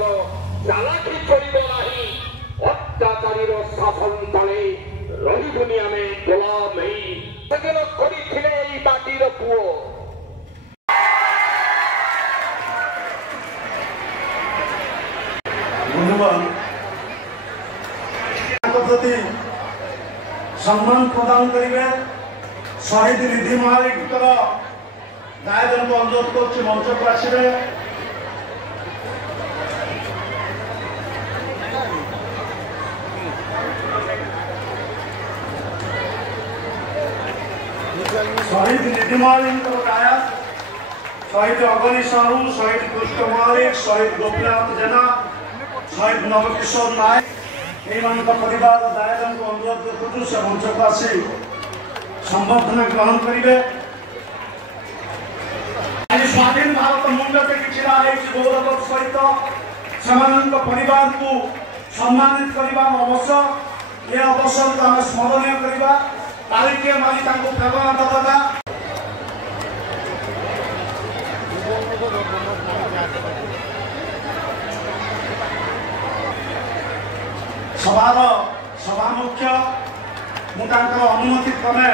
শাসন চালাকি চলিব নাহি অত্যাচারীর শাসন তলে রহিবুনি আমি গোলামী সেদিন করিছিলে এই মাটির পুয় प्रति सम्मान प्रदान करेंगे शहीद निधि मालिक दायजन को अनुरोध कर मंच को आसवे शहीद निधि मालिक दाया शहीद अगनी साहू शहीद कृष्ण मालिक शहीद गोपीनाथ जेना शहीद नवकिशोर नायक परिवार दायजन को अनुरोध करूँ से मंच को आसी संबर्धना ग्रहण करेंगे स्वाधीन भारत मूल्य से गौरव सहित से परिवार को सम्मानित करने अवसर ये अवसर को आम स्मरणीय करवा तारिखे मारी प्रेरणा दबा सभार सभा मुख्य मुझे अनुमति क्रमे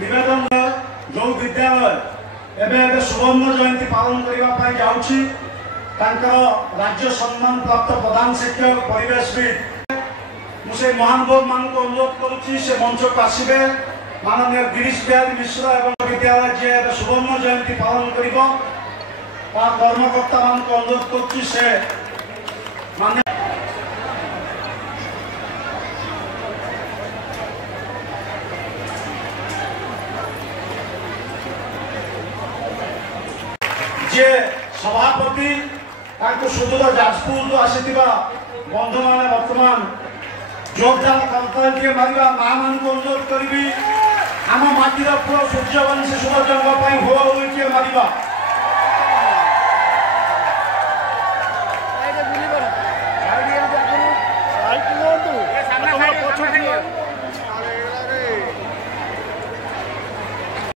नवेदन जो विद्यालय एवं सुवर्ण जयंती पालन करने जाऊँगी राज्य सम्मान प्राप्त प्रधान शिक्षक परिवेशविद मुझे महानुभव मान को अनुरोध करुच्ची से मंच को आसवे माननीय गिरीश बिहारी मिश्र एवं विद्यालय जी सुवर्ण जयंती पालन कर कर्मकर्ता मान को अनुरोध करुच्ची से माननीय सभापति सुदूर जाजपुर आसी बंधु मैंने बर्तमान जोरदार करतालिए मारिबा माँ मान को अनुरोध करी आम माटीर पुओ सूर्यवंशी सूर्यजंग हो मारिबा।